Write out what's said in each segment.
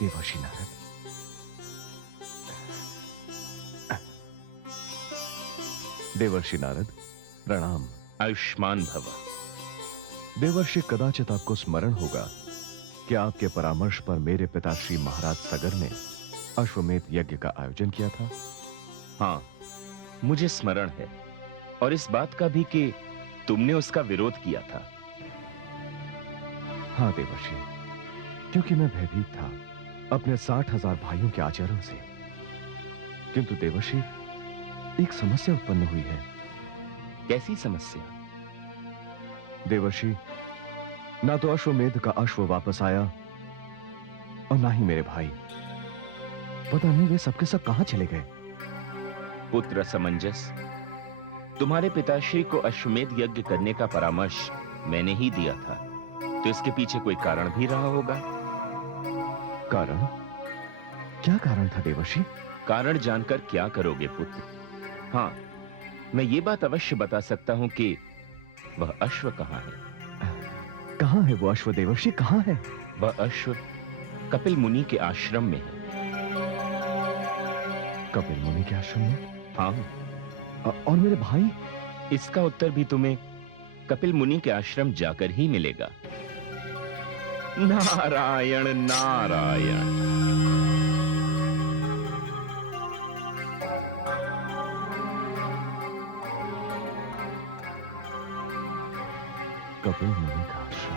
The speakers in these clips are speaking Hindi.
देवर्षि नारद, देवर्षि नारद, प्रणाम। आयुष्मान भव। देवर्षि, कदाचित आपको स्मरण होगा कि आपके परामर्श पर मेरे पिता श्री महाराज सगर ने अश्वमेध यज्ञ का आयोजन किया था। हाँ, मुझे स्मरण है, और इस बात का भी कि तुमने उसका विरोध किया था। हाँ देवर्षि, क्योंकि मैं भयभीत था अपने 60,000 भाइयों के आचरण से। किंतु देवर्षि, एक समस्या उत्पन्न हुई है। कैसी समस्या? देवर्षि, ना तो अश्वमेध का अश्व वापस आया और ना ही मेरे भाई। पता नहीं वे सबके सब कहां चले गए। पुत्र समंजस, तुम्हारे पिताश्री को अश्वमेध यज्ञ करने का परामर्श मैंने ही दिया था, तो इसके पीछे कोई कारण भी रहा होगा। कारण? क्या कारण था देवर्षि? कारण जानकर क्या करोगे पुत्र? हाँ, मैं ये बात अवश्य बता सकता हूं कि वह अश्व कहां है। कहां है वो अश्व देवर्षि, कहां है? वह अश्व कपिल मुनि के आश्रम में है। कपिल मुनि के आश्रम में? हाँ। और मेरे भाई? इसका उत्तर भी तुम्हें कपिल मुनि के आश्रम जाकर ही मिलेगा। नारायण नारायण। कपिल मुनि का आश्रम।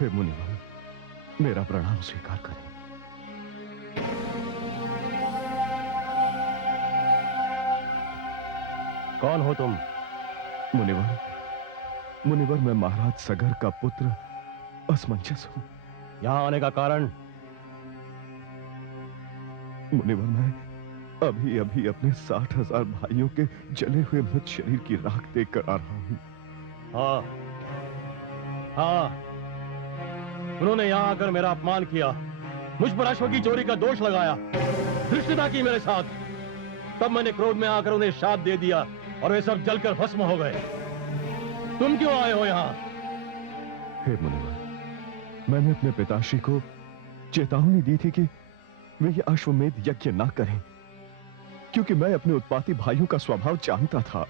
हे मुनिवर, मेरा प्रणाम स्वीकार करें। कौन हो तुम? मुनिवर, मुनिवर, मैं महाराज सगर का पुत्र असमंजस हूं। यहां आने का कारण? मुनिवर, मैं अभी अभी अपने 60,000 भाइयों के जले हुए मृत शरीर की राख देखकर आ रहा हूं। हाँ, हाँ, उन्होंने यहां आकर मेरा अपमान किया, मुझ पर अश्व की चोरी का दोष लगाया, धृष्टता की मेरे साथ। तब मैंने क्रोध में आकर उन्हें शाप दे दिया और वे सब जलकर भस्म हो गए। तुम क्यों आए हो यहां? हे मुनिवर, मैंने अपने पिताश्री को चेतावनी दी थी कि वे ये अश्वमेध यज्ञ ना करें, क्योंकि मैं अपने उत्पाती भाइयों का स्वभाव जानता था।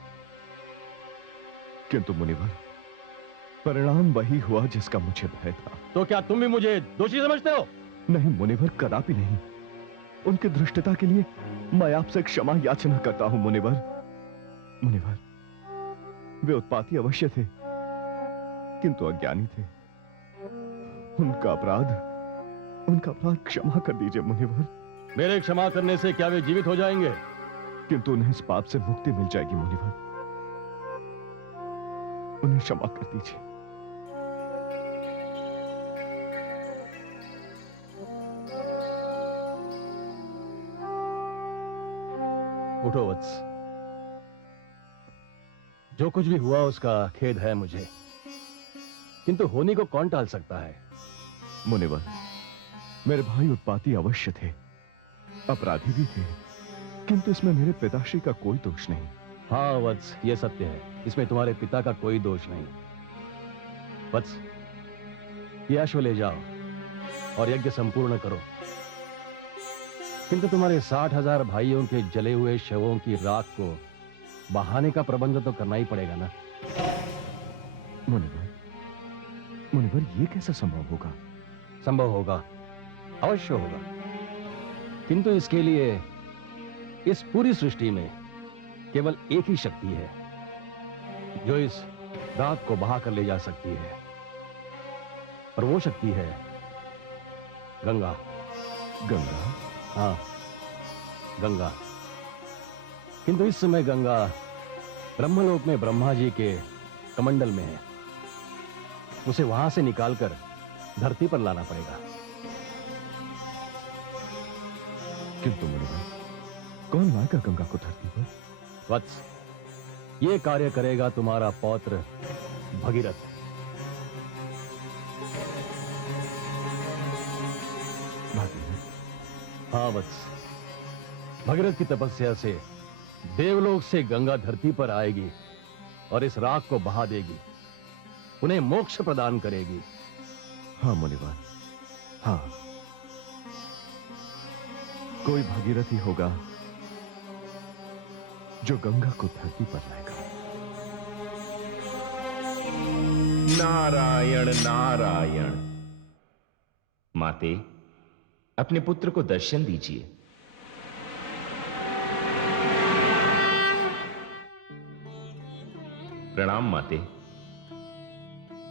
किंतु मुनिवर, परिणाम वही हुआ जिसका मुझे भय था। तो क्या तुम भी मुझे दोषी समझते हो? नहीं मुनिवर, कदापि नहीं। उनकी धृष्टता के लिए मैं आपसे क्षमा याचना करता हूं मुनिवर। मुनिवर, वे उत्पाती अवश्य थे, किंतु अज्ञानी थे। उनका अपराध क्षमा कर दीजिए मुनिवर। मेरे क्षमा करने से क्या वे जीवित हो जाएंगे? किंतु उन्हें इस पाप से मुक्ति मिल जाएगी मुनिवर। उन्हें क्षमा कर दीजिए। उठो वत्स। जो कुछ भी हुआ उसका खेद है मुझे, किंतु होनी को कौन टाल सकता है। मुनिवर, मेरे भाई उत्पाती अवश्य थे, अपराधी भी थे, किंतु इसमें मेरे पिताश्री का कोई दोष नहीं। हाँ वत्स, ये सत्य है, इसमें तुम्हारे पिता का कोई दोष नहीं। वत्स, ये अश्व ले जाओ और यज्ञ संपूर्ण करो, किंतु तुम्हारे 60,000 भाइयों के जले हुए शवों की राख को बहाने का प्रबंध तो करना ही पड़ेगा ना। मुनिवर, मुनिवर, ये कैसा संभव होगा? संभव होगा, अवश्य होगा, किंतु इसके लिए इस पूरी सृष्टि में केवल एक ही शक्ति है जो इस राख को बहा कर ले जा सकती है, और वो शक्ति है गंगा। गंगा? हाँ, गंगा। किंतु इस समय गंगा ब्रह्मलोक में ब्रह्मा जी के कमंडल में है, उसे वहां से निकालकर धरती पर लाना पड़ेगा। किंतु मुनिवर, कौन लाएगा गंगा को धरती पर? वत्स, ये कार्य करेगा तुम्हारा पौत्र भगीरथ। भागीरथ? हाँ वत्स, भगीरथ की तपस्या से देवलोक से गंगा धरती पर आएगी और इस राख को बहा देगी, उन्हें मोक्ष प्रदान करेगी। हाँ मुनिवर, हाँ, कोई भागीरथ ही होगा जो गंगा को धरती पर लाएगा। नारायण नारायण। माते, अपने पुत्र को दर्शन दीजिए। प्रणाम माते।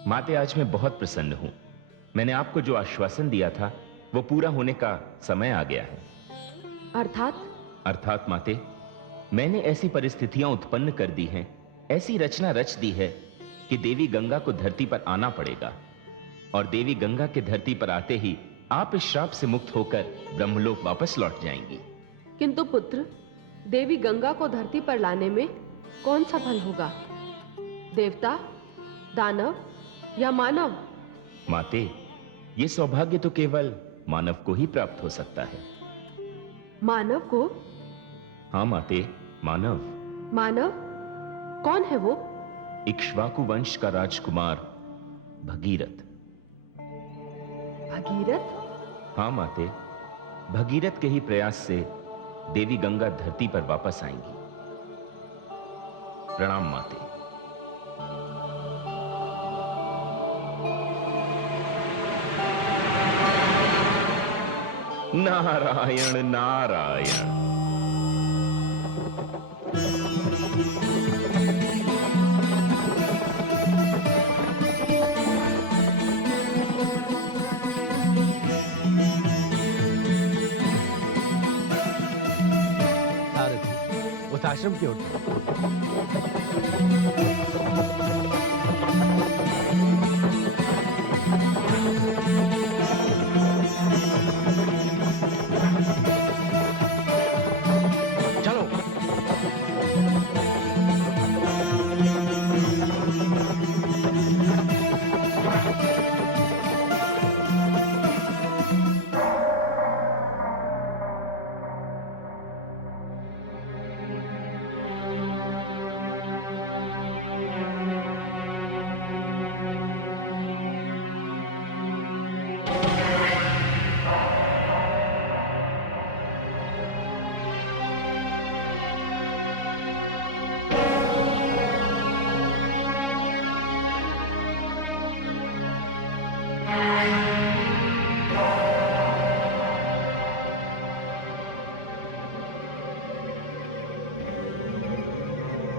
माते, आज मैं बहुत प्रसन्न हूं। मैंने आपको जो आश्वासन दिया था वो पूरा होने का समय आ गया है। अर्थात माते, मैंने ऐसी परिस्थितियां उत्पन्न कर दी हैं, ऐसी रचना रच दी है कि देवी गंगा को धरती पर आना पड़ेगा, और देवी गंगा के धरती पर आते ही आप इस श्राप से मुक्त होकर ब्रह्मलोक वापस लौट जाएंगी। किंतु पुत्र, देवी गंगा को धरती पर लाने में कौन सा फल होगा? देवता, दानव या मानव? माते, ये सौभाग्य तो केवल मानव को ही प्राप्त हो सकता है। मानव को? हाँ माते, मानव। मानव? कौन है वो? इक्ष्वाकु वंश का राजकुमार भगीरथ। भगीरथ? हाँ माते, भगीरथ के ही प्रयास से देवी गंगा धरती पर वापस आएंगी। प्रणाम माते। नारायण नारायण। उस आश्रम की ओर चलो।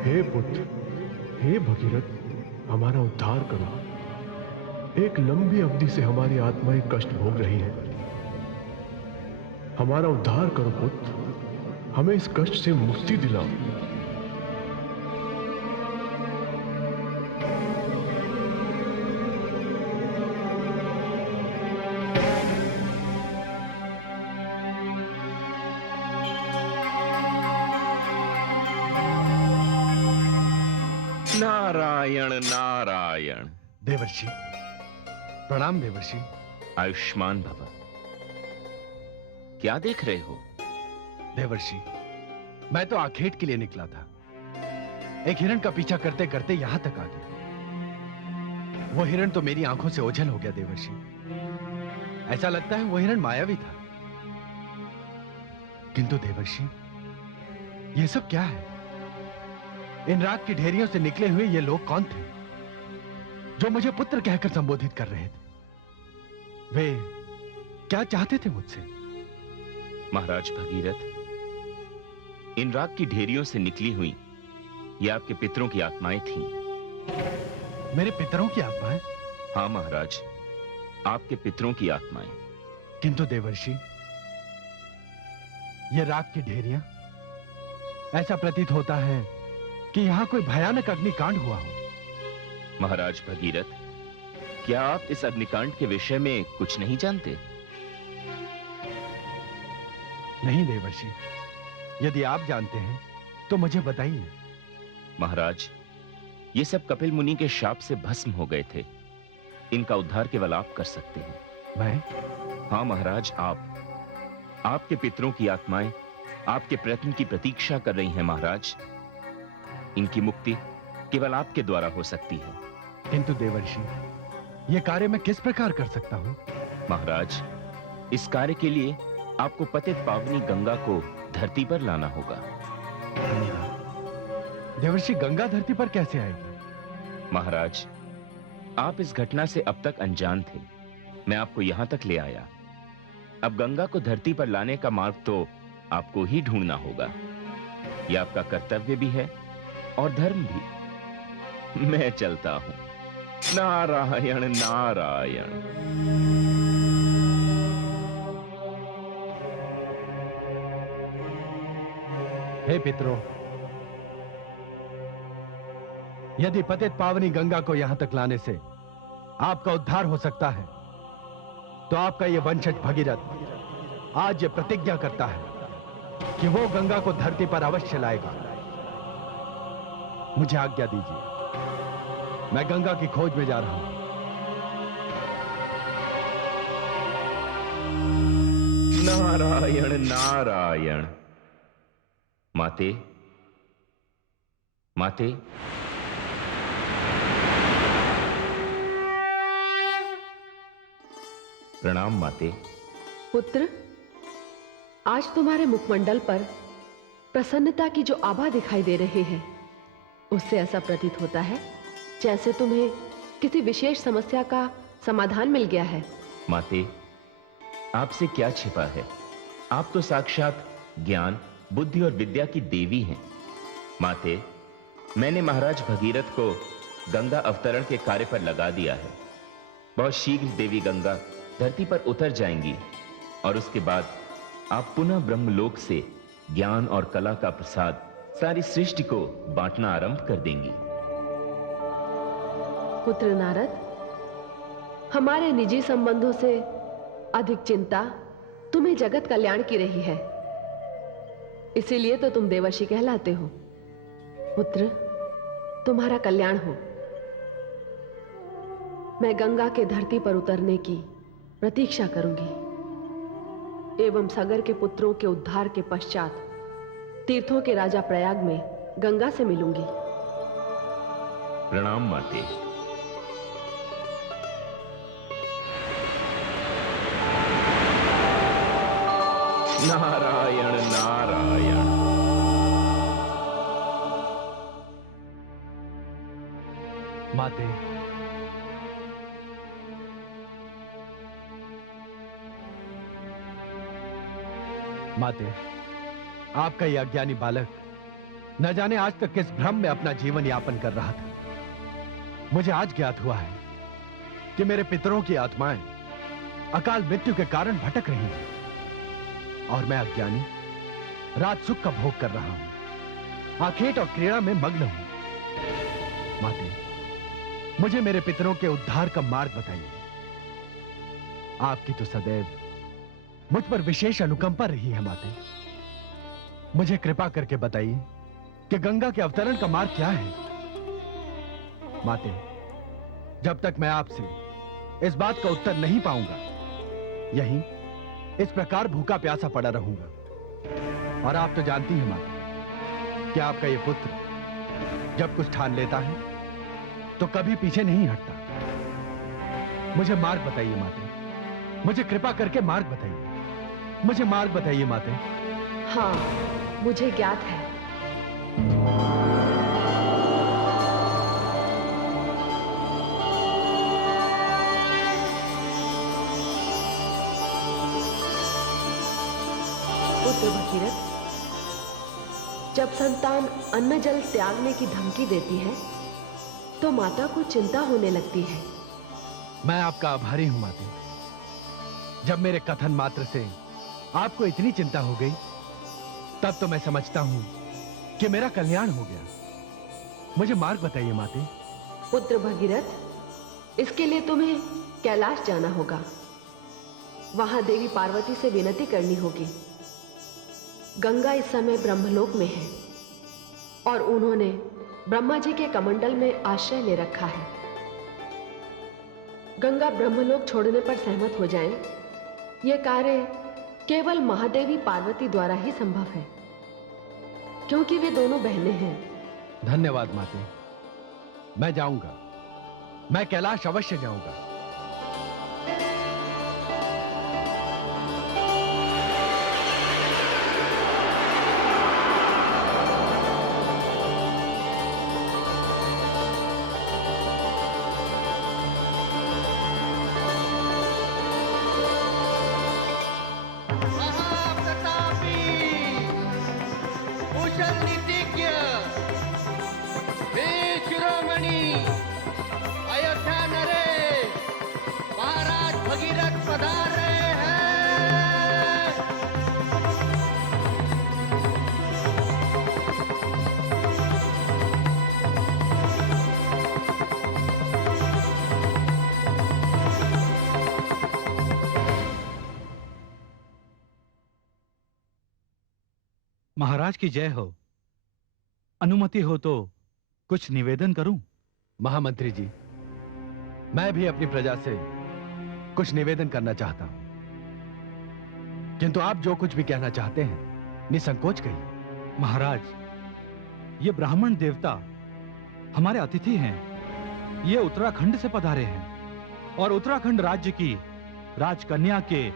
हे पुत्र, हे भगीरथ, हमारा उद्धार करो। एक लंबी अवधि से हमारी आत्माएं कष्ट भोग रही हैं। हमारा उद्धार करो पुत्र, हमें इस कष्ट से मुक्ति दिलाओ। नारायण नारायण। देवर्षि, प्रणाम देवर्षि। आयुष्मान भव। क्या देख रहे हो? देवर्षि, मैं तो आखेट के लिए निकला था। एक हिरण का पीछा करते करते यहां तक आ गया। वो हिरण तो मेरी आंखों से ओझल हो गया देवर्षि। ऐसा लगता है वो हिरण मायावी था। किंतु देवर्षि, ये सब क्या है? इन रात की ढेरियों से निकले हुए ये लोग कौन थे जो मुझे पुत्र कहकर संबोधित कर रहे थे? वे क्या चाहते थे मुझसे? महाराज भगीरथ, इन रात की ढेरियों से निकली हुई ये आपके पितरों की आत्माएं थीं। मेरे पितरों की आत्माएं? हाँ महाराज, आपके पितरों की आत्माएं। किंतु देवर्षि, ये राख की ढेरियां, ऐसा प्रतीत होता है कि यहां कोई भयानक अग्निकांड हुआ हो। महाराज भगीरथ, क्या आप इस अग्निकांड के विषय में कुछ नहीं जानते? नहीं देवर्षि, यदि आप जानते हैं तो मुझे बताइए। महाराज, ये सब कपिल मुनि के शाप से भस्म हो गए थे। इनका उद्धार केवल आप कर सकते हैं। मैं? हाँ महाराज, आपके पितरों की आत्माएं आपके प्रयत्न की प्रतीक्षा कर रही हैं महाराज। इनकी मुक्ति केवल आपके द्वारा हो सकती है। किंतु देवर्षि, यह कार्य मैं किस प्रकार कर सकता हूं? महाराज, इस कार्य के लिए आपको पतित पावनी गंगा को धरती पर लाना होगा। देवर्षि, गंगा धरती पर कैसे आएगी? महाराज, आप इस घटना से अब तक अनजान थे। मैं आपको यहां तक ले आया। अब गंगा को धरती पर लाने का मार्ग तो आपको ही ढूंढना होगा। यह आपका कर्तव्य भी है और धर्म भी। मैं चलता हूं। नारायण नारायण। हे पितरों, यदि पतित पावनी गंगा को यहां तक लाने से आपका उद्धार हो सकता है, तो आपका यह वंशज भगीरथ आज यह प्रतिज्ञा करता है कि वो गंगा को धरती पर अवश्य लाएगा। मुझे आज्ञा दीजिए, मैं गंगा की खोज में जा रहा हूं। नारायण नारायण। माते, माते, प्रणाम माते। पुत्र, आज तुम्हारे मुखमंडल पर प्रसन्नता की जो आभा दिखाई दे रही है, उससे ऐसा प्रतीत होता है जैसे तुम्हें किसी विशेष समस्या का समाधान मिल गया है। माते, आपसे क्या छिपा है? आप तो साक्षात ज्ञान, बुद्धि और विद्या की देवी हैं। माते, मैंने महाराज भगीरथ को गंगा अवतरण के कार्य पर लगा दिया है। बहुत शीघ्र देवी गंगा धरती पर उतर जाएंगी और उसके बाद आप पुनः ब्रह्मलोक से ज्ञान और कला का प्रसाद सारी सृष्टि को बांटना आरंभ कर देंगी। पुत्र नारद, हमारे निजी संबंधों से अधिक चिंता तुम्हें जगत कल्याण की रही है, इसीलिए तो तुम देवर्षि कहलाते हो। पुत्र, तुम्हारा कल्याण हो। मैं गंगा के धरती पर उतरने की प्रतीक्षा करूंगी एवं सगर के पुत्रों के उद्धार के पश्चात तीर्थों के राजा प्रयाग में गंगा से मिलूंगी। प्रणाम माते। नारायण नारायण। माते, माते, आपका यह अज्ञानी बालक न जाने आज तक किस भ्रम में अपना जीवन यापन कर रहा था। मुझे आज ज्ञात हुआ है कि मेरे पितरों की आत्माएं अकाल मृत्यु के कारण भटक रही हैं और मैं अज्ञानी रात सुख का भोग कर रहा हूं, आखेट और क्रीड़ा में मग्न हूं। माते, मुझे मेरे पितरों के उद्धार का मार्ग बताइए। आपकी तो सदैव मुझ पर विशेष अनुकंपा रही है। माते, मुझे कृपा करके बताइए कि गंगा के अवतरण का मार्ग क्या है। माते, जब तक मैं आपसे इस बात का उत्तर नहीं पाऊंगा, यहीं इस प्रकार भूखा प्यासा पड़ा रहूंगा। और आप तो जानती हैं माते कि आपका ये पुत्र जब कुछ ठान लेता है तो कभी पीछे नहीं हटता। मुझे मार्ग बताइए माते, मुझे कृपा करके मार्ग बताइए, मुझे मार्ग बताइए माते। हाँ, मुझे ज्ञात है। पुत्र भगीरथ, जब संतान अन्न जल त्यागने की धमकी देती है तो माता को चिंता होने लगती है। मैं आपका आभारी हूं माते। जब मेरे कथन मात्र से आपको इतनी चिंता हो गई, तब तो मैं समझता हूं कि मेरा कल्याण हो गया। मुझे मार्ग बताइए माते। पुत्र भगीरथ, इसके लिए तुम्हें कैलाश जाना होगा। वहां देवी पार्वती से विनती करनी होगी। गंगा इस समय ब्रह्मलोक में है और उन्होंने ब्रह्मा जी के कमंडल में आश्रय ले रखा है। गंगा ब्रह्मलोक छोड़ने पर सहमत हो जाएं, यह कार्य केवल महादेवी पार्वती द्वारा ही संभव है, क्योंकि वे दोनों बहनें हैं। धन्यवाद माते, मैं जाऊंगा, मैं कैलाश अवश्य जाऊंगा। महाराज की जय हो। अनुमति हो तो कुछ निवेदन करूं? महामंत्री जी, मैं भी अपनी प्रजा से कुछ निवेदन करना चाहता हूं, किंतु आप जो कुछ भी कहना चाहते हैं निसंकोच कहिए। महाराज, ये ब्राह्मण देवता हमारे अतिथि हैं। ये उत्तराखंड से पधारे हैं और उत्तराखंड राज्य की राजकन्या के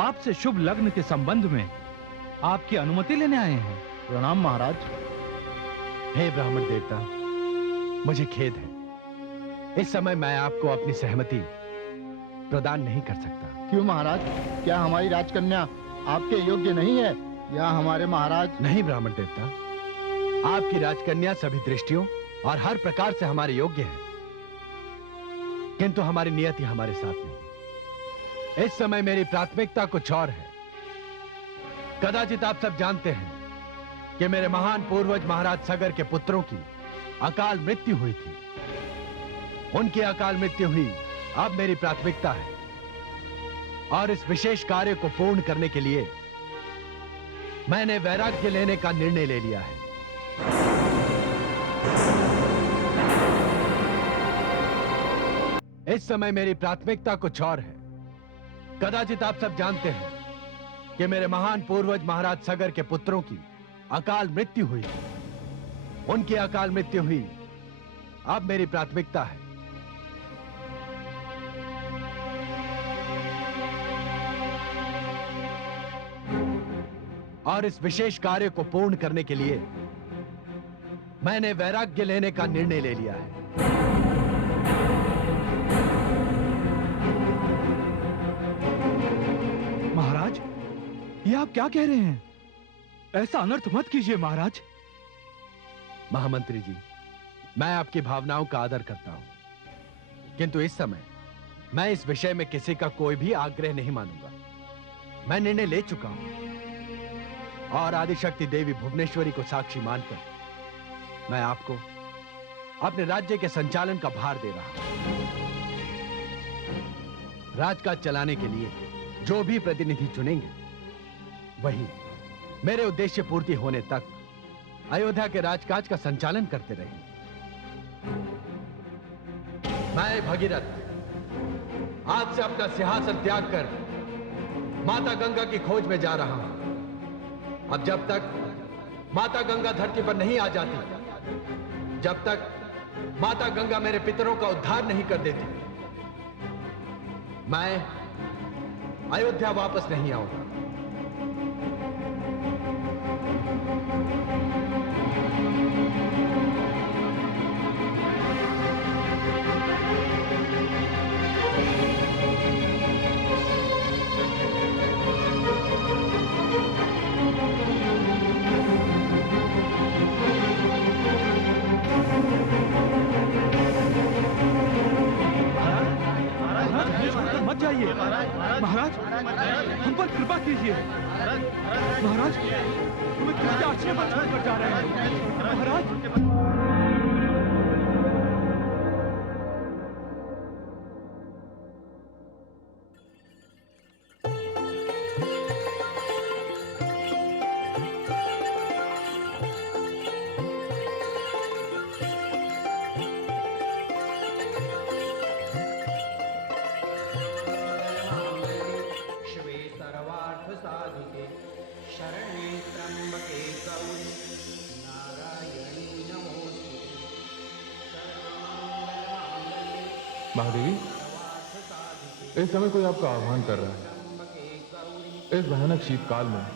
आपसे शुभ लग्न के संबंध में आपकी अनुमति लेने आए हैं। प्रणाम महाराज। हे ब्राह्मण देवता, मुझे खेद है, इस समय मैं आपको अपनी सहमति प्रदान नहीं कर सकता। क्यों महाराज, क्या हमारी राजकन्या आपके योग्य नहीं है या हमारे महाराज? नहीं ब्राह्मण देवता, आपकी राजकन्या सभी दृष्टियों और हर प्रकार से हमारे योग्य है, किंतु हमारी नियति हमारे साथ नहीं। इस समय मेरी प्राथमिकता कुछ और है। कदाचित आप सब जानते हैं कि मेरे महान पूर्वज महाराज सगर के पुत्रों की अकाल मृत्यु हुई थी। उनकी अकाल मृत्यु हुई, अब मेरी प्राथमिकता है और इस विशेष कार्य को पूर्ण करने के लिए मैंने वैराग्य लेने का निर्णय ले लिया है। इस समय मेरी प्राथमिकता कुछ और है। कदाचित आप सब जानते हैं कि मेरे महान पूर्वज महाराज सगर के पुत्रों की अकाल मृत्यु हुई। उनकी अकाल मृत्यु हुई, अब मेरी प्राथमिकता है और इस विशेष कार्य को पूर्ण करने के लिए मैंने वैराग्य लेने का निर्णय ले लिया है। महाराज, ये आप क्या कह रहे हैं? ऐसा अनर्थ मत कीजिए महाराज। महामंत्री जी, मैं आपकी भावनाओं का आदर करता हूं, किंतु इस समय मैं इस विषय में किसी का कोई भी आग्रह नहीं मानूंगा। मैं निर्णय ले चुका हूं और आदिशक्ति देवी भुवनेश्वरी को साक्षी मानकर मैं आपको अपने राज्य के संचालन का भार दे रहा हूं। राजकाज चलाने के लिए जो भी प्रतिनिधि चुनेंगे, वही मेरे उद्देश्य पूर्ति होने तक अयोध्या के राजकाज का संचालन करते रहेंगे। मैं भगीरथ आज से अपना सिंहासन त्याग कर माता गंगा की खोज में जा रहा हूं। अब जब तक माता गंगा धरती पर नहीं आ जाती, जब तक माता गंगा मेरे पितरों का उद्धार नहीं कर देती, मैं अयोध्या वापस नहीं आऊंगा। मत जाइए महाराज, हम पर कृपा कीजिए। महाराज, तुम्हें किसके आश्रय पर छोड़कर जा रहे हैं महाराज? महादेवी, इस समय कोई आपका आह्वान कर रहा है। इस भयानक शीतकाल में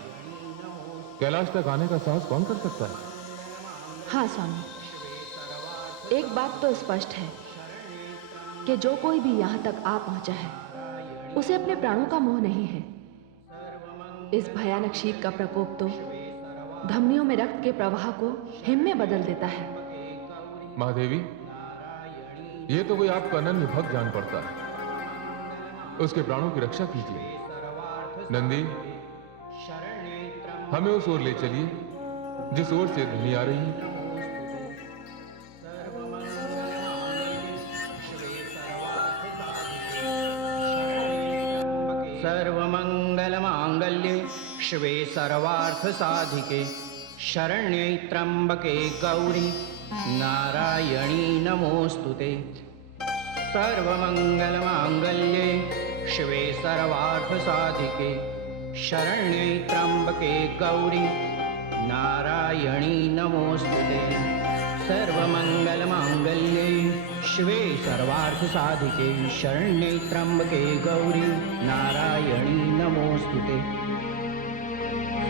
कैलाश तक आने का साहस कौन कर सकता है? हाँ स्वामी, एक बात तो स्पष्ट है कि जो कोई भी यहां तक आ पहुंचा है उसे अपने प्राणों का मोह नहीं है। इस भयानक शीत का प्रकोप तो धमनियों में रक्त के प्रवाह को हिम में बदल देता है। महादेवी, ये तो कोई आपका अनन्य भक्त जान पड़ता है। उसके प्राणों की रक्षा कीजिए। नंदी, हमें उस ओर ले चलिए जिस ओर से ध्वनि आ रही है। सर्वमंगल मांगल्ये शिवे सर्वार्थ साधिके शरण्ये त्र्यंबके गौरी नारायणी नमोस्तुते। सर्वमंगल मांगल्ये शिवे सर्वार्थ साधिके शरण्ये त्र्यंबके गौरी नारायणी नमोस्तुते। सर्वमंगल मांगल्ये शिवे सर्वार्थ साधिके शरण्ये त्र्यंबके गौरी नारायणी नमोस्तुते।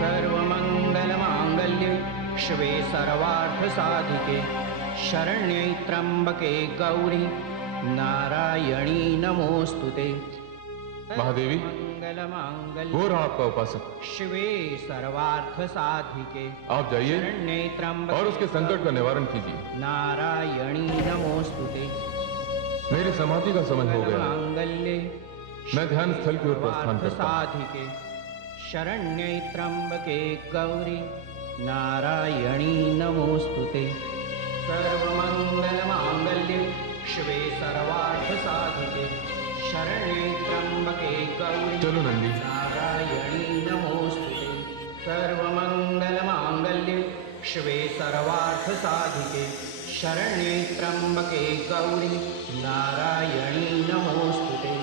सर्वमंगल मांगल्ये शिवे सर्वार्थ साधिके शरण्ये त्र्यंबके गौरी नारायणी नमोस्तुते। महादेवी, वो रहा आपका उपासक। शिवे सर्वार्थ साधिके आप जाइए शरण्ये त्र्यंबके और उसके संकट का निवारण कीजिए। नारायणी नमोस्तुते। मेरी समाधि का समय हो गया। मांगल्ये मैं ध्यान स्थल की ओर प्रस्थान करता हूं। साधिके शरण्ये त्र्यंबके गौरी नारायणी नमोस्तुते। सर्वमंगल मांगल्ये शिवे सर्वार्थ साधिके शरण्ये त्र्यंबके गौरी चलो नंदी। नारायणी नमोस्तुते। सर्वमंगल मांगल्ये शिवे सर्वार्थ साधिके शरण्ये त्र्यंबके गौरी नारायणी नमोस्तुते।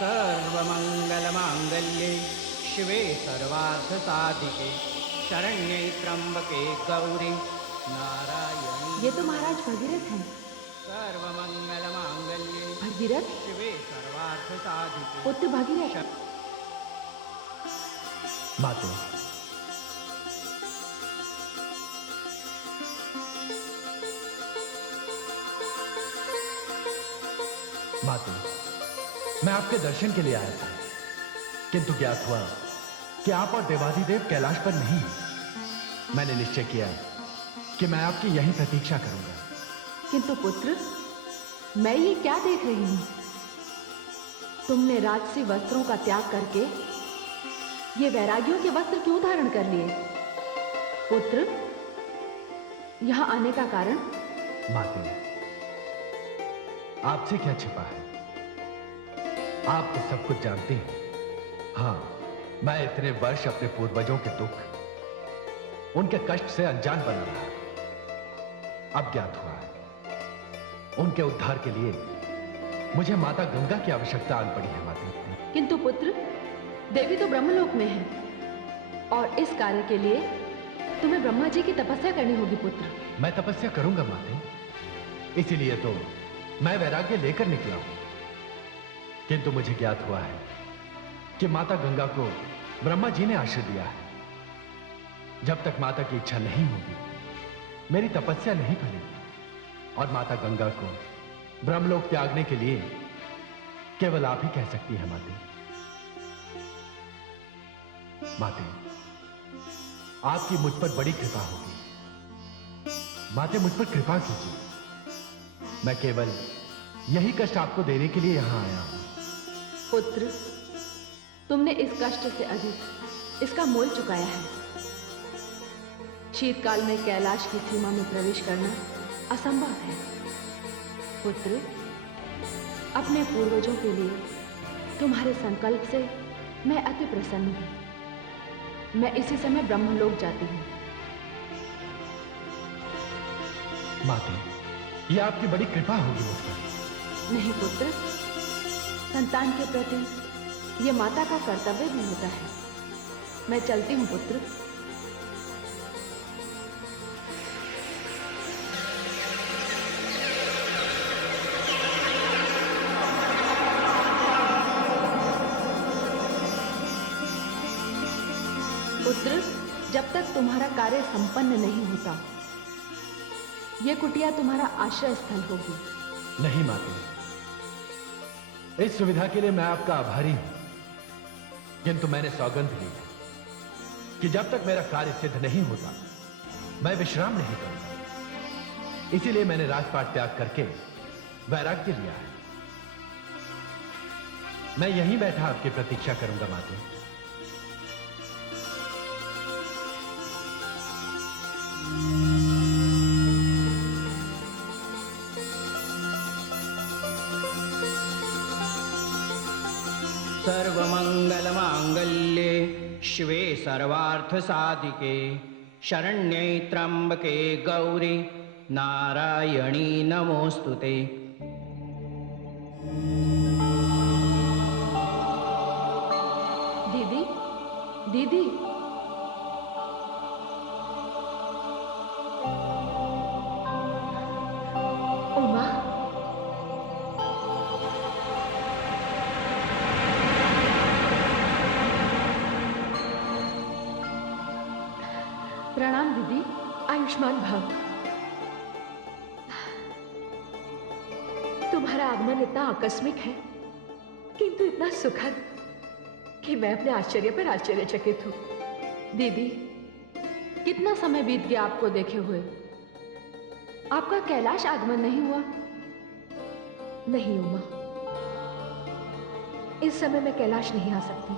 सर्वमंगल मांगल्ये शिवे सर्वार्थ साधिके शरण्ये त्र्यंबके गौरी नारायणी। ये तो महाराज भगीरथ हैं। सर्वमंगल मांगल्ये भगीरथ, शिवे सर्वार्थ साधिके पुत्र भगीरथ। माते, माते, मैं आपके दर्शन के लिए आया था, किंतु ज्ञात हुआ कि आप और देवाधिदेव कैलाश पर नहीं हैं। मैंने निश्चय किया कि मैं आपकी यहीं प्रतीक्षा करूंगा। किंतु पुत्र, मैं ये क्या देख रही हूं? तुमने राजसी वस्त्रों का त्याग करके ये वैरागियों के वस्त्र क्यों धारण कर लिए? पुत्र, यहां आने का कारण? माते, आपसे क्या छिपा है? आप तो सब कुछ जानते हैं। हां, मैं इतने वर्ष अपने पूर्वजों के दुख, उनके कष्ट से अनजान बना रहा। अब ज्ञात हुआ उनके उद्धार के लिए मुझे माता गंगा की आवश्यकता आन पड़ी है माते। किंतु पुत्र, देवी तो ब्रह्मलोक में है और इस कार्य के लिए तुम्हें ब्रह्मा जी की तपस्या करनी होगी पुत्र। मैं तपस्या करूंगा माते, इसीलिए तो मैं वैराग्य लेकर निकला हूं। किंतु मुझे ज्ञात हुआ है कि माता गंगा को ब्रह्मा जी ने आश्रय दिया है। जब तक माता की इच्छा नहीं होगी, मेरी तपस्या नहीं फलेगी और माता गंगा को ब्रह्मलोक त्यागने के लिए केवल आप ही कह सकती है माते। माते, आपकी मुझ पर बड़ी कृपा होगी। माते, मुझ पर कृपा कीजिए। मैं केवल यही कष्ट आपको देने के लिए यहां आया हूं। पुत्र, तुमने इस कष्ट से अधिक इसका मोल चुकाया है। शीतकाल में कैलाश की सीमा में प्रवेश करना असंभव है। पुत्र, अपने पूर्वजों के लिए तुम्हारे संकल्प से मैं अति प्रसन्न हूं। मैं इसी समय ब्रह्मलोक जाती हूं। माते, यह आपकी बड़ी कृपा होगी मुझ पर। नहीं पुत्र, संतान के प्रति यह माता का कर्तव्य भी होता है। मैं चलती हूं पुत्र। पुत्र, जब तक तुम्हारा कार्य संपन्न नहीं होता, यह कुटिया तुम्हारा आश्रय स्थल होगी। नहीं माते, इस सुविधा के लिए मैं आपका आभारी हूं, किंतु मैंने सौगंध ली है कि जब तक मेरा कार्य सिद्ध नहीं होता, मैं विश्राम नहीं करूंगा। इसीलिए मैंने राजपाट त्याग करके वैराग्य लिया है। मैं यहीं बैठा आपकी प्रतीक्षा करूंगा माते। सर्वमंगलमांगल्ये शिवे सर्वार्थसाधिके शरण्ये त्र्यंबके गौरी नारायणी नमोस्तुते। दीदी, दीदी, उमा, प्रणाम दीदी। आयुष्मान भव। तुम्हारा आगमन इतना आकस्मिक है, किंतु इतना सुखद कि मैं अपने आश्चर्य पर आश्चर्यचकित हूं। दीदी, कितना समय बीत गया आपको देखे हुए। आपका कैलाश आगमन नहीं हुआ? नहीं उमा, इस समय मैं कैलाश नहीं आ सकती।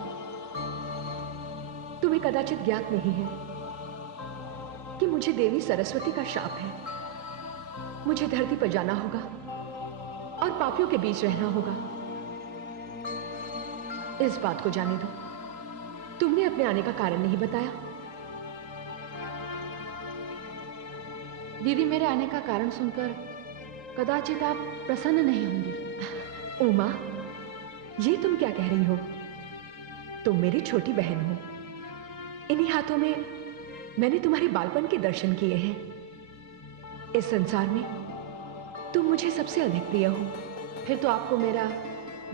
तुम्हें कदाचित ज्ञात नहीं है कि मुझे देवी सरस्वती का शाप है। मुझे धरती पर जाना होगा और पापियों के बीच रहना होगा। इस बात को जाने दो, तुमने अपने आने का कारण नहीं बताया। दीदी, मेरे आने का कारण सुनकर कदाचित आप प्रसन्न नहीं होंगी। उमा, ये तुम क्या कह रही हो? तुम मेरी छोटी बहन हो। इन्हीं हाथों में मैंने तुम्हारे बालपन के दर्शन किए हैं। इस संसार में तुम मुझे सबसे अधिक प्रिय हो। फिर तो आपको मेरा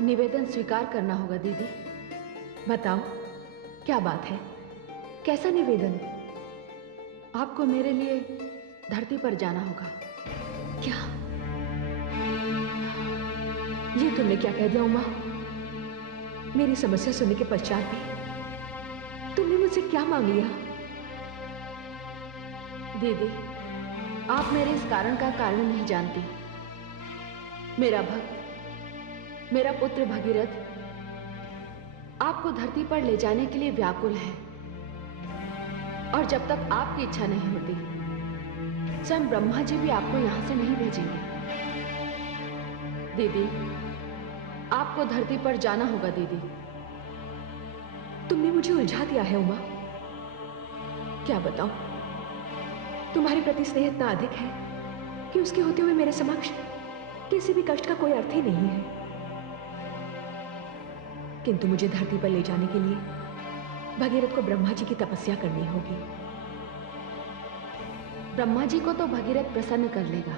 निवेदन स्वीकार करना होगा दीदी। बताओ, क्या बात है? कैसा निवेदन? आपको मेरे लिए धरती पर जाना होगा। क्या? ये तुमने क्या कह दिया उमा? मेरी समस्या सुनने के पश्चात भी तुमने मुझसे क्या मांग लिया? दीदी, आप मेरे इस कारण का कारण नहीं जानती। मेरा भक्त, मेरा पुत्र भगीरथ आपको धरती पर ले जाने के लिए व्याकुल है, और जब तक आपकी इच्छा नहीं होती, स्वयं ब्रह्मा जी भी आपको यहां से नहीं भेजेंगे। दीदी, आपको धरती पर जाना होगा। दीदी, तुमने मुझे उलझा दिया है उमा। क्या बताऊं, तुम्हारे प्रति स्नेह इतना अधिक है कि उसके होते हुए मेरे समक्ष किसी भी कष्ट का कोई अर्थ ही नहीं है। किंतु मुझे धरती पर ले जाने के लिए भगीरथ को ब्रह्मा जी की तपस्या करनी होगी। ब्रह्मा जी को तो भगीरथ प्रसन्न कर लेगा,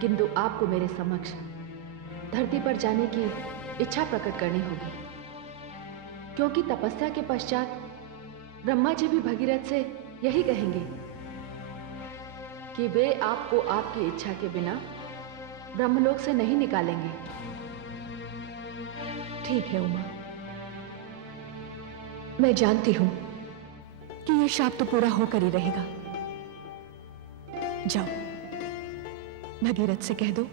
किंतु आपको मेरे समक्ष धरती पर जाने की इच्छा प्रकट करनी होगी, क्योंकि तपस्या के पश्चात ब्रह्मा जी भी भगीरथ से यही कहेंगे कि वे आपको आपकी इच्छा के बिना ब्रह्मलोक से नहीं निकालेंगे। ठीक है उमा, मैं जानती हूं कि यह शाप तो पूरा होकर ही रहेगा। जाओ, भगीरथ से कह दो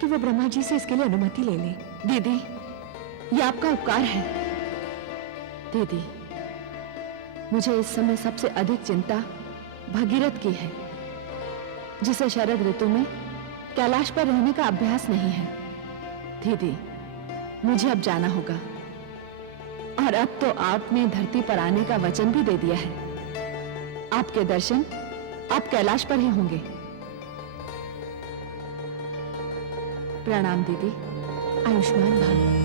कि वो ब्रह्मा जी से इसके लिए अनुमति ले ले। दीदी, ये आपका उपकार है। दीदी, मुझे इस समय सबसे अधिक चिंता भगीरथ की है, जिसे शरद ऋतु में कैलाश पर रहने का अभ्यास नहीं है। दीदी, मुझे अब जाना होगा, और अब तो आपने धरती पर आने का वचन भी दे दिया है। आपके दर्शन आप कैलाश पर ही होंगे। प्रणाम दीदी। आयुष्मान भव।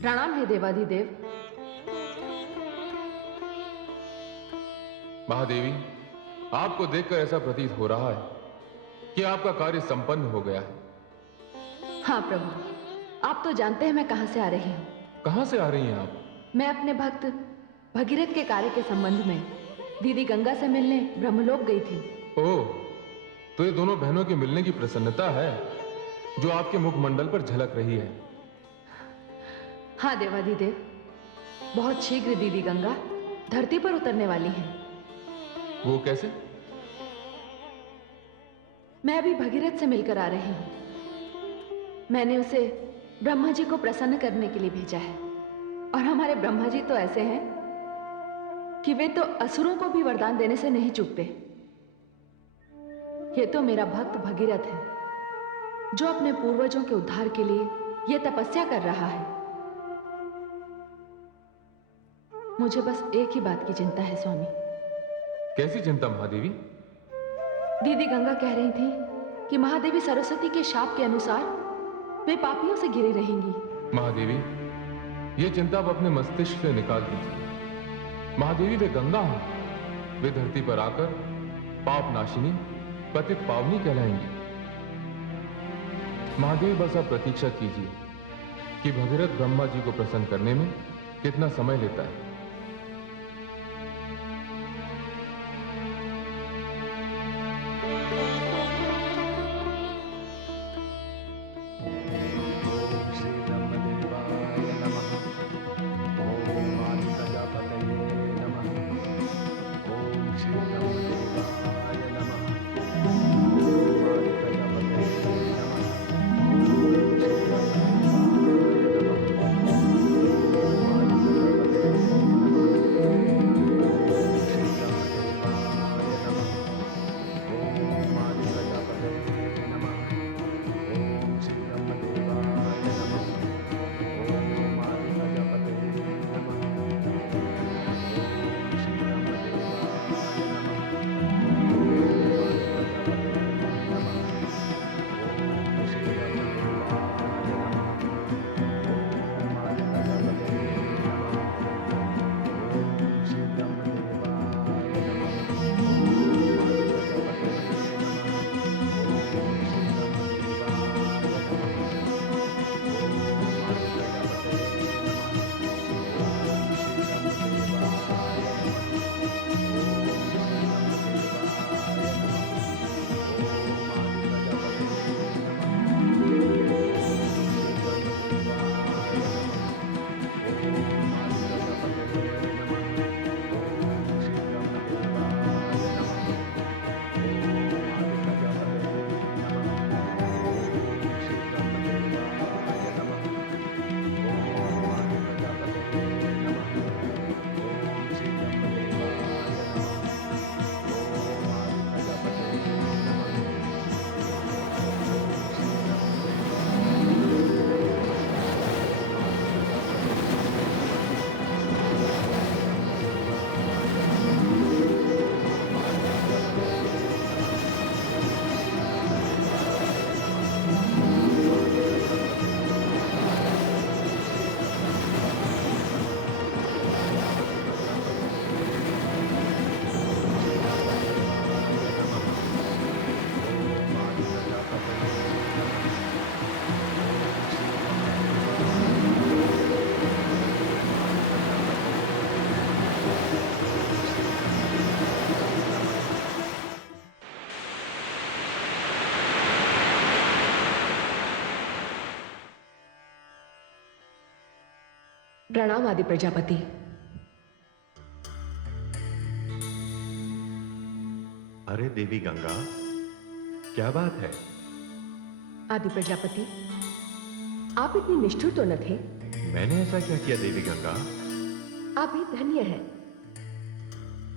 प्रणाम है देवाधिदेव। महादेवी, आपको देखकर ऐसा प्रतीत हो रहा है कि आपका कार्य संपन्न हो गया है। हाँ प्रभु, आप तो जानते हैं मैं कहां से आ रही हूँ। कहां से आ रही हैं आप? मैं अपने भक्त भगीरथ के कार्य के संबंध में दीदी गंगा से मिलने ब्रह्मलोक गई थी। ओह, तो ये दोनों बहनों के मिलने की प्रसन्नता है जो आपके मुखमंडल पर झलक रही है। हाँ देवाधिदेव, बहुत शीघ्र दीदी गंगा धरती पर उतरने वाली हैं। वो कैसे? मैं अभी भगीरथ से मिलकर आ रही हूं। मैंने उसे ब्रह्मा जी को प्रसन्न करने के लिए भेजा है, और हमारे ब्रह्मा जी तो ऐसे हैं कि वे तो असुरों को भी वरदान देने से नहीं चूकते। ये तो मेरा भक्त भगीरथ है, जो अपने पूर्वजों के उद्धार के लिए यह तपस्या कर रहा है। मुझे बस एक ही बात की चिंता है स्वामी। कैसी चिंता महादेवी? दीदी गंगा कह रही थी कि महादेवी सरस्वती के शाप के अनुसार वे पापियों से घिरी रहेंगी। महादेवी, ये चिंता आप अपने मस्तिष्क से निकाल दीजिए। महादेवी वे गंगा हैं। वे धरती पर आकर पाप नाशिनी, पतित पावनी कहलाएंगी। महादेवी, बस आप प्रतीक्षा कीजिए कि भगीरथ ब्रह्मा जी को प्रसन्न करने में कितना समय लेता है। प्रणाम आदि प्रजापति। अरे देवी गंगा, क्या बात है? आदि प्रजापति, आप इतने निष्ठुर तो न थे। मैंने ऐसा क्या किया देवी गंगा? आप ही धन्य हैं।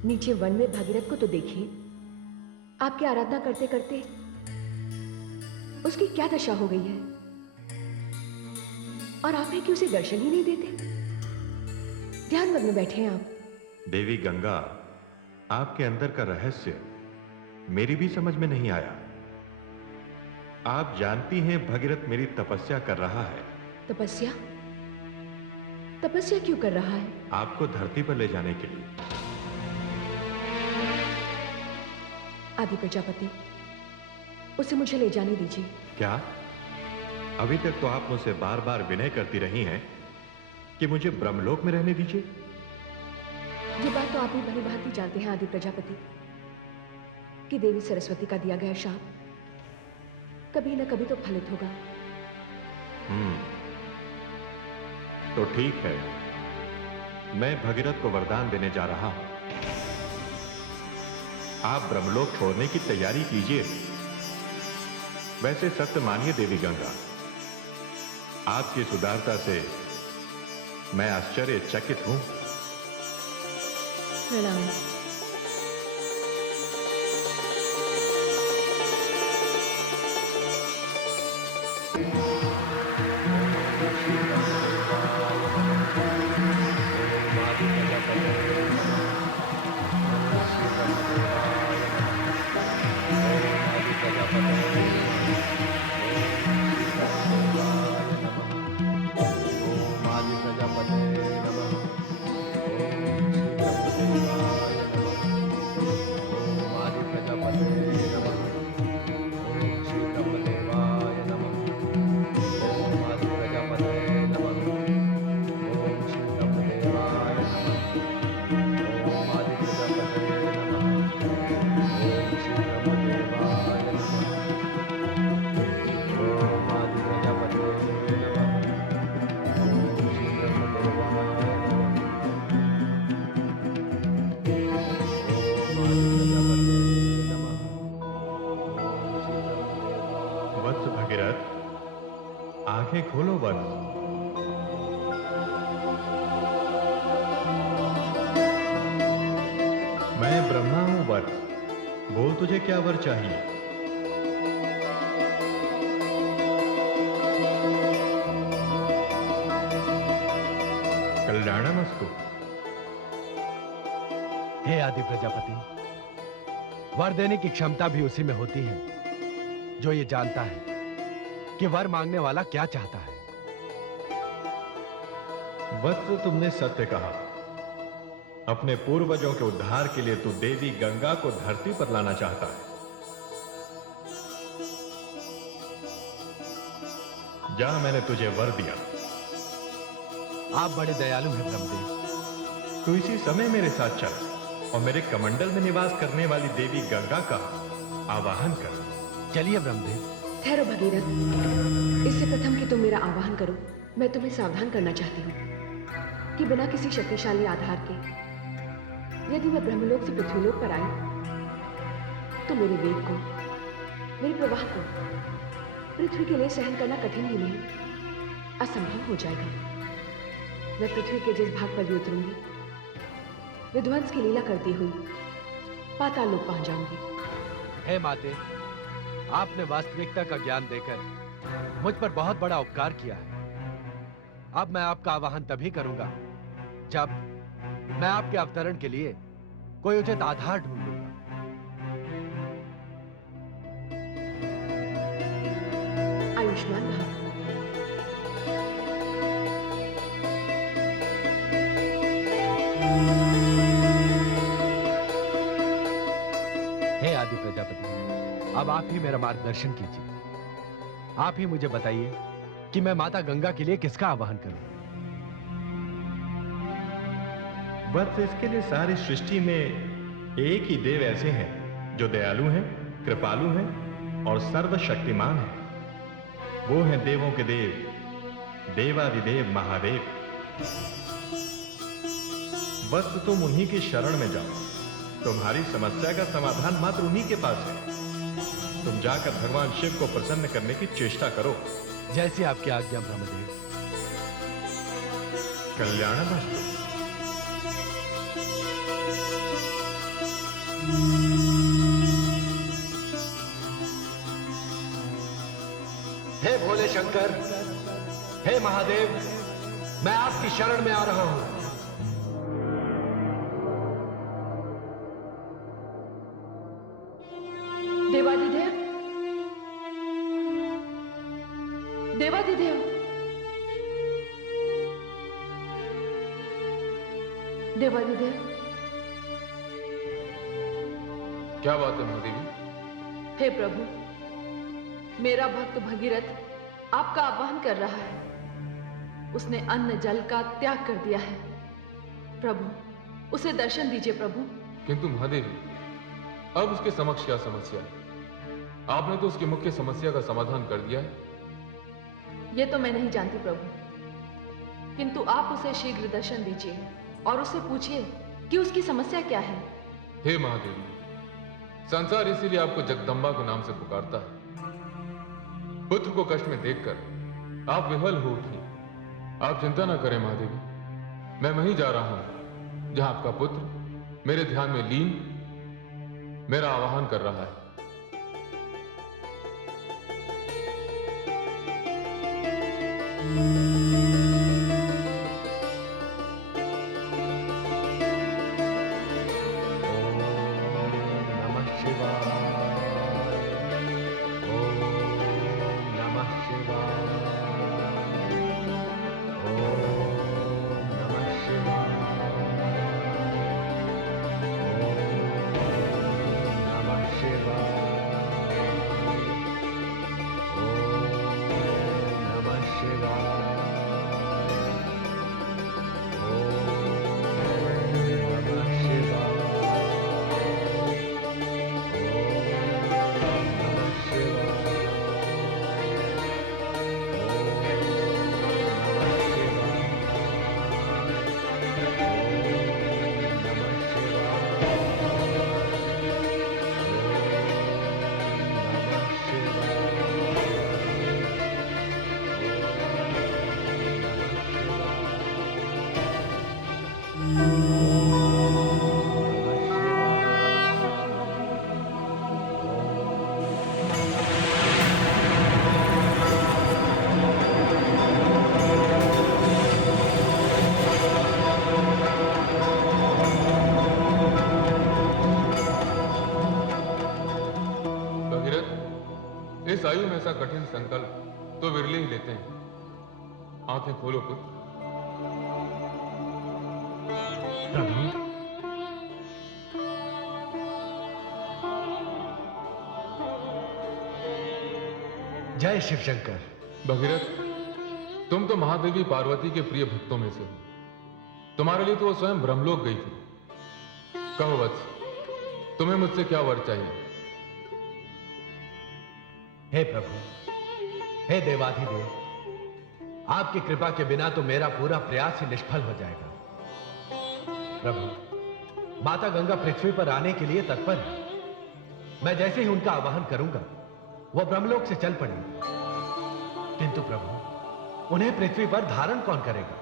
नीचे वन में भगीरथ को तो देखिए, आपकी आराधना करते करते उसकी क्या दशा हो गई है, और आप हैं कि उसे दर्शन ही नहीं देते। ध्यान मग्न बैठे हैं आप। देवी गंगा, आपके अंदर का रहस्य मेरी भी समझ में नहीं आया। आप जानती हैं भगीरथ मेरी तपस्या कर रहा है। तपस्या? तपस्या क्यों कर रहा है? आपको धरती पर ले जाने के लिए। आदि प्रजापति, उसे मुझे ले जाने दीजिए। क्या? अभी तक तो आप मुझसे बार बार विनय करती रही हैं कि मुझे ब्रह्मलोक में रहने दीजिए। ये बात तो आप ही भली भांति जानते हैं आदि प्रजापति, कि देवी सरस्वती का दिया गया शाप कभी न कभी तो फलित होगा। तो ठीक है, मैं भगीरथ को वरदान देने जा रहा हूं। आप ब्रह्मलोक छोड़ने की तैयारी कीजिए। वैसे सत्य मानिए देवी गंगा, आपकी सुदारता से मैं आश्चर्यचकित हूं। प्रणाम। वत्स भगीरथ, आंखें खोलो वत्स। मैं ब्रह्मा हूं वत्स, बोल तुझे क्या वर चाहिए? कल्याणमस्तु। हे आदि प्रजापति, वर देने की क्षमता भी उसी में होती है जो ये जानता है कि वर मांगने वाला क्या चाहता है। वत्स, तुमने सत्य कहा। अपने पूर्वजों के उद्धार के लिए तू देवी गंगा को धरती पर लाना चाहता है। जा, मैंने तुझे वर दिया। आप बड़े दयालु हैं ब्रह्मदेव। तू इसी समय मेरे साथ चल और मेरे कमंडल में निवास करने वाली देवी गंगा का आवाहन कर। चलिए ब्रह्मदेव। ठहरो भगीरथ, इससे प्रथम कि तुम मेरा आवाहन करो, मैं तुम्हें सावधान करना चाहती हूँ कि बिना किसी शक्तिशाली आधार के यदि वह ब्रह्मलोक से पृथ्वीलोक पर आए तो मेरे वेग को, मेरे प्रवाह को पृथ्वी के लिए सहन करना कठिन ही नहीं, असंभव हो जाएगा। मैं पृथ्वी के जिस भाग पर भी उतरूंगी, विध्वंस की लीला करती हुई पाताल लोक पहुंच जाऊंगी। हे माते, आपने वास्तविकता का ज्ञान देकर मुझ पर बहुत बड़ा उपकार किया है। अब मैं आपका आवाहन तभी करूंगा जब मैं आपके अवतरण के लिए कोई उचित आधार ढूंढ लूंगा। आयुष्मान भव। हे आदि प्रजापति, अब आप ही मेरा मार्गदर्शन कीजिए। आप ही मुझे बताइए कि मैं माता गंगा के लिए किसका आवाहन करूं। वत्स, इसके लिए सारी सृष्टि में एक ही देव ऐसे हैं जो दयालु हैं, कृपालु हैं और सर्वशक्तिमान हैं। वो हैं देवों के देव, देवादिदेव महादेव। बस तुम उन्हीं की शरण में जाओ। तुम्हारी समस्या का समाधान मात्र उन्हीं के पास है। तुम जाकर भगवान शिव को प्रसन्न करने की चेष्टा करो। जैसी आपकी आज्ञा ब्रह्मदेव। कल्याणमस्तु। हे भोले शंकर, हे महादेव, मैं आपकी शरण में आ रहा हूं। देवाधिदेव, देवाधिदेव, देवाधिदेव। क्या बात है महादेवी? हे प्रभु, मेरा भक्त भगीरथ आपका आह्वान कर रहा है। उसने अन्न जल का त्याग कर दिया है। प्रभु, उसे दर्शन दीजिए प्रभु। किंतु महादेवी, अब उसके समक्ष क्या समस्या है? आपने तो उसकी मुख्य समस्या का समाधान कर दिया है। यह तो मैं नहीं जानती प्रभु, किंतु आप उसे शीघ्र दर्शन दीजिए और उससे पूछिए कि उसकी समस्या क्या है। हे महादेवी, संसार इसीलिए आपको जगदम्बा के नाम से पुकारता है। पुत्र को कष्ट में देखकर आप विह्वल हो उठी। आप चिंता न करें महादेवी, मैं वहीं जा रहा हूं जहां आपका पुत्र मेरे ध्यान में लीन मेरा आवाहन कर रहा है। इस आयु में ऐसा कठिन संकल्प तो विरले ही लेते हैं। आंखें खोलो पुत्र। प्रभु, जय शिव शंकर। भगीरथ, तुम तो महादेवी पार्वती के प्रिय भक्तों में से हो। तुम्हारे लिए तो वो स्वयं ब्रह्मलोक गई थी। कहो वत्स, तुम्हें मुझसे क्या वर चाहिए? हे प्रभु, हे देवाधिदेव, आपकी कृपा के बिना तो मेरा पूरा प्रयास ही निष्फल हो जाएगा। प्रभु, माता गंगा पृथ्वी पर आने के लिए तत्पर है। मैं जैसे ही उनका आवाहन करूंगा वह ब्रह्मलोक से चल पड़ेंगे। किंतु प्रभु, उन्हें पृथ्वी पर धारण कौन करेगा?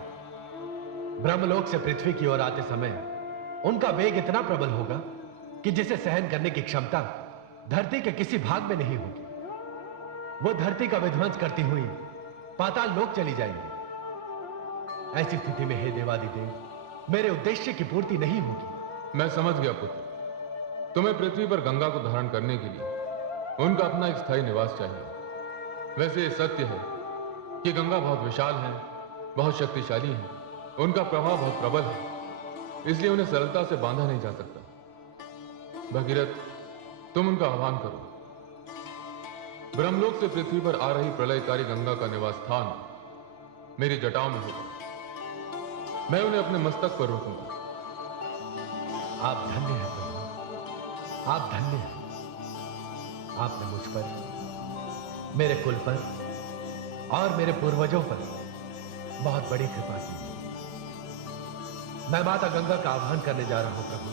ब्रह्मलोक से पृथ्वी की ओर आते समय उनका वेग इतना प्रबल होगा कि जिसे सहन करने की क्षमता धरती के किसी भाग में नहीं होगी। वो धरती का विध्वंस करती हुई पाताल लोक चली जाएंगी। ऐसी स्थिति में हे देवादिदेव, मेरे उद्देश्य की पूर्ति नहीं होगी। मैं समझ गया पुत्र। तुम्हें पृथ्वी पर गंगा को धारण करने के लिए उनका अपना एक स्थायी निवास चाहिए। वैसे यह सत्य है कि गंगा बहुत विशाल है, बहुत शक्तिशाली है, उनका प्रभाव बहुत प्रबल है, इसलिए उन्हें सरलता से बांधा नहीं जा सकता। भगीरथ, तुम उनका आह्वान करो। ब्रह्मलोक से पृथ्वी पर आ रही प्रलयकारी गंगा का निवास स्थान मेरी जटाओं में होगा। मैं उन्हें अपने मस्तक पर रोकूंगा। आप धन्य हैं प्रभु, आप धन्य हैं। आपने मुझ पर, मेरे कुल पर और मेरे पूर्वजों पर बहुत बड़ी कृपा की। मैं माता गंगा का आह्वान करने जा रहा हूं प्रभु।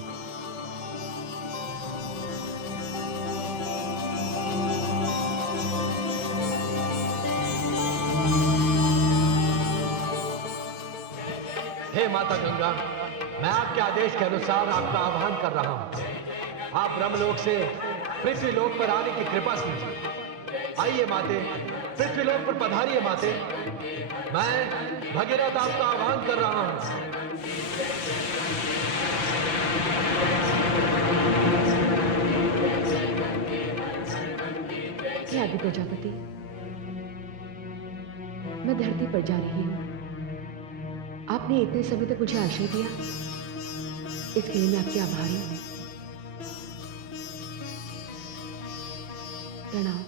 हे माता गंगा, मैं आपके आदेश के अनुसार आपका आह्वान कर रहा हूं। आप ब्रह्मलोक से पृथ्वीलोक पर आने की कृपा कीजिए। आइए माते, पृथ्वीलोक पर पधारिए माते। मैं भगीरथ आपका आह्वान कर रहा हूं। हे आदि प्रजापति, मैं धरती पर जा रही हूं। आपने इतने समय तक मुझे आश्रय दिया, इसके लिए मैं आपकी आभारी हूं। प्रणाम।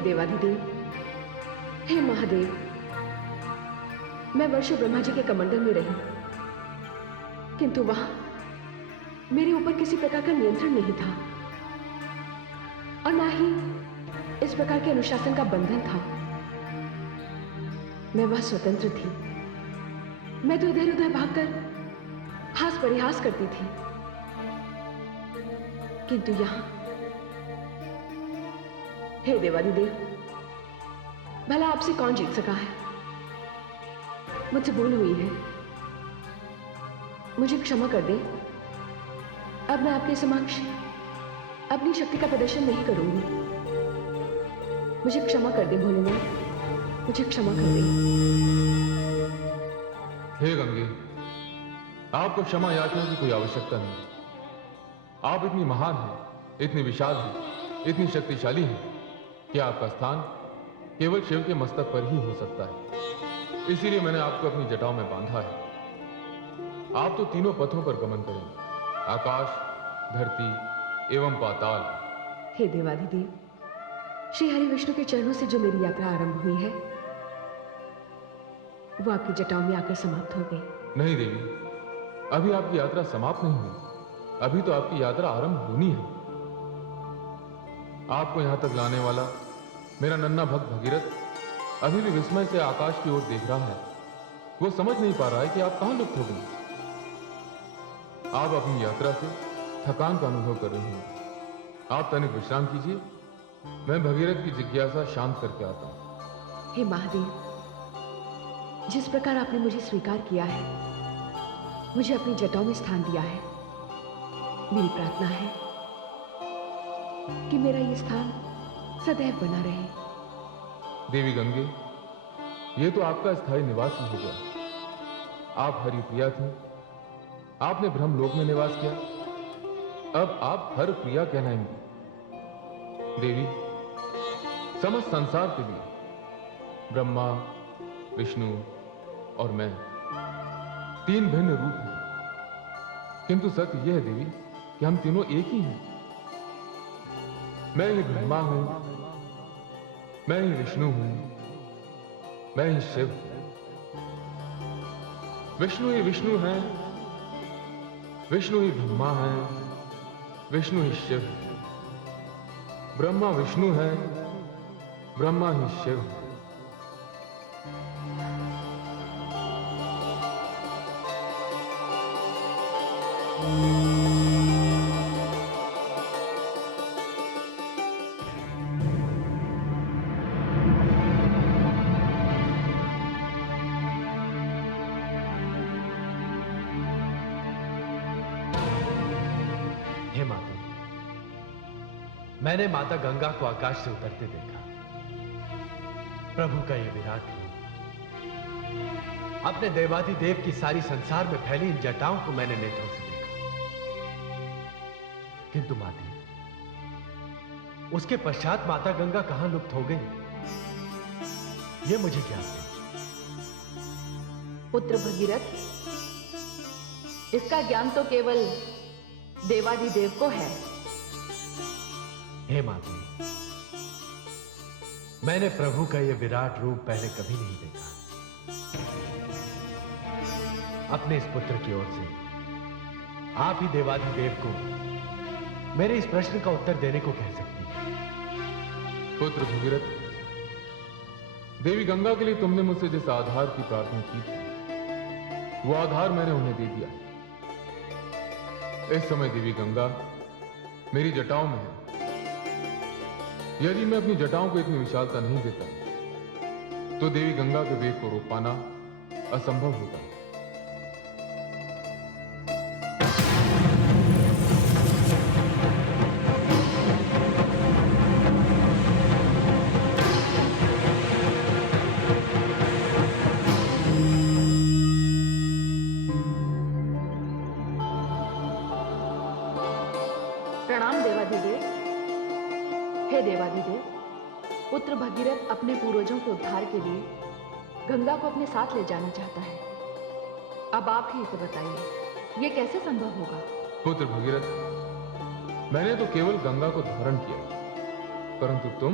देवाधिदेव, हे महादेव, मैं वर्षों ब्रह्मा जी के कमंडल में रही, किंतु वहां मेरे ऊपर किसी प्रकार का नियंत्रण नहीं था और ना ही इस प्रकार के अनुशासन का बंधन था। मैं वह स्वतंत्र थी। मैं तो इधर उधर भागकर हास परिहास करती थी, किंतु यहां, हे देवाधिदेव, भला आपसे कौन जीत सका है? मुझसे भूल हुई है, मुझे क्षमा कर दे। अब मैं आपके समक्ष अपनी शक्ति का प्रदर्शन नहीं करूंगी। मुझे क्षमा कर दे भोलेनाथ, मुझे क्षमा कर दे। हे गंगे, आपको क्षमा याचना की कोई आवश्यकता नहीं। आप इतनी महान हैं, इतनी विशाल हैं, इतनी शक्तिशाली हैं कि आपका स्थान केवल शिव के मस्तक पर ही हो सकता है। इसीलिए मैंने आपको अपनी जटाओं में बांधा है। आप तो तीनों पथों पर गमन करें, आकाश, धरती एवं पाताल। हे देवाधिदेव, श्री हरि विष्णु के चरणों से जो मेरी यात्रा आरंभ हुई है, वो आपकी जटाओं में आकर समाप्त हो गई। नहीं देवी, अभी आपकी यात्रा समाप्त नहीं हुई, अभी तो आपकी यात्रा आरंभ होनी है। आपको यहां तक लाने वाला मेरा नन्हा भक्त भगीरथ अभी भी विस्मय से आकाश की ओर देख रहा है। वो समझ नहीं पा रहा है कि आप कहां लुप्त हो गई। आप अपनी यात्रा से थकान का अनुभव कर रही हैं। आप तनिक विश्राम कीजिए, मैं भगीरथ की जिज्ञासा शांत करके आता हूं। हे महादेव, जिस प्रकार आपने मुझे स्वीकार किया है, मुझे अपनी जटाओं में स्थान दिया है, मेरी प्रार्थना है कि मेरा ये स्थान सदैव बना रहे। देवी गंगे, ये तो आपका स्थायी निवास ही हो गया। आप हरिप्रिया थी, आपने ब्रह्मलोक में निवास किया, अब आप हर प्रिया कहलाएंगी। देवी, समस्त संसार के लिए ब्रह्मा, विष्णु और मैं तीन भिन्न रूप हैं, किंतु सत्य यह है देवी कि हम तीनों एक ही हैं। मैं ही ब्रह्मा हूं, मैं ही विष्णु हूं, मैं ही शिव। विष्णु ही विष्णु हैं, विष्णु ही ब्रह्मा हैं, विष्णु ही शिव। ब्रह्मा विष्णु है, ब्रह्मा ही शिव। हे माता, मैंने माता गंगा को आकाश से उतरते देखा। प्रभु का यह विराट रूप, अपने देवाधिदेव की सारी संसार में फैली इन जटाओं को मैंने नेत्रों से देखा। किंतु माता, उसके पश्चात माता गंगा कहां लुप्त हो गई, यह मुझे ज्ञात नहीं। पुत्र भगीरथ, इसका ज्ञान तो केवल देवाधिदेव को है। हे माता, मैंने प्रभु का यह विराट रूप पहले कभी नहीं देखा। अपने इस पुत्र की ओर से आप ही देवाधिदेव को मेरे इस प्रश्न का उत्तर देने को कह सकती हैं। पुत्र भगीरथ, देवी गंगा के लिए तुमने मुझसे जिस आधार की प्रार्थना की थी, वो आधार मैंने उन्हें दे दिया। इस समय देवी गंगा मेरी जटाओं में है। यदि मैं अपनी जटाओं को इतनी विशालता नहीं देता, तो देवी गंगा के वेग को रोक पाना असंभव होता। प्रणाम देवाधिदेव। हे देवाधिदेव, पुत्र भगीरथ अपने पूर्वजों के उद्धार के लिए गंगा को अपने साथ ले जाना चाहता है। अब आप ही इसे बताइए, यह कैसे संभव होगा? पुत्र भगीरथ, मैंने तो केवल गंगा को धारण किया, परंतु तुम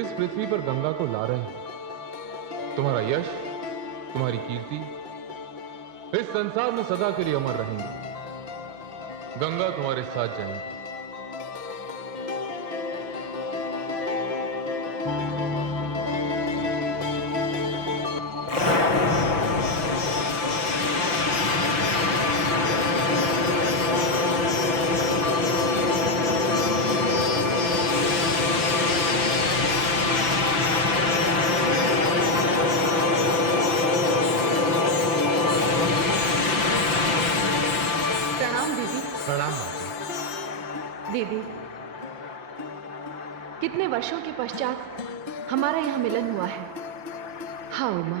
इस पृथ्वी पर गंगा को ला रहे हो। तुम्हारा यश, तुम्हारी कीर्ति इस संसार में सदा के लिए अमर रहेंगे। गंगा तुम्हारे साथ जाएंगी। प्रणाम माता। दीदी, कितने वर्षों के पश्चात हमारा यहाँ मिलन हुआ है। हाँ उमा,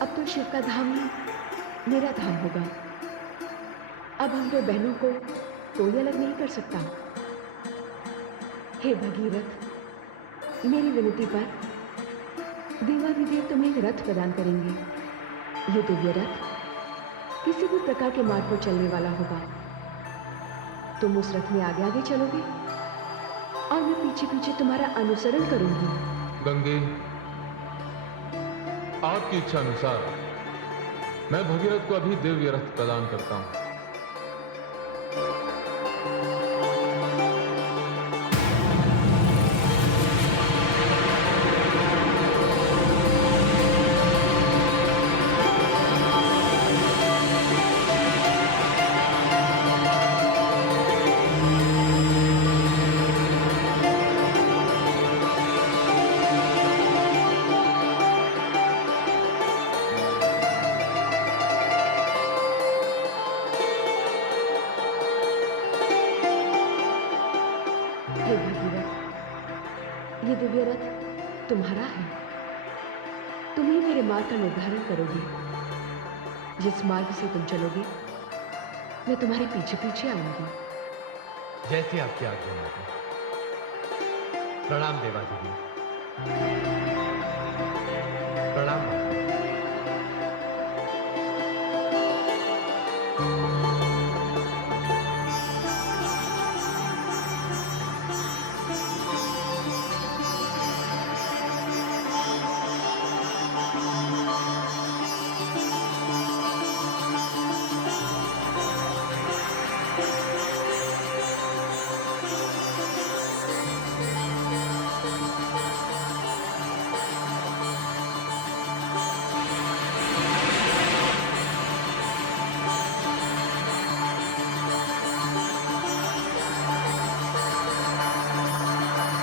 अब तो शिव का धाम ही मेरा धाम होगा। अब हम दो बहनों को कोई अलग नहीं कर सकता। हे भगीरथ, मेरी विनती पर देवाधिदेव तुम्हें एक रथ प्रदान करेंगे। ये दिव्य रथ किसी भी प्रकार के मार्ग पर चलने वाला होगा। तुम उस रथ में आगे आगे चलोगे और मैं पीछे पीछे तुम्हारा अनुसरण करूंगी। गंगे, आपकी इच्छा अनुसार मैं भगीरथ को अभी दिव्य रथ प्रदान करता हूं। तुम्हारा है। तुम ही मेरे मार्ग का निर्धारण करोगे। जिस मार्ग से तुम चलोगे मैं तुम्हारे पीछे पीछे आऊंगी। जैसे आपकी आज्ञा माता। प्रणाम देवादेवी।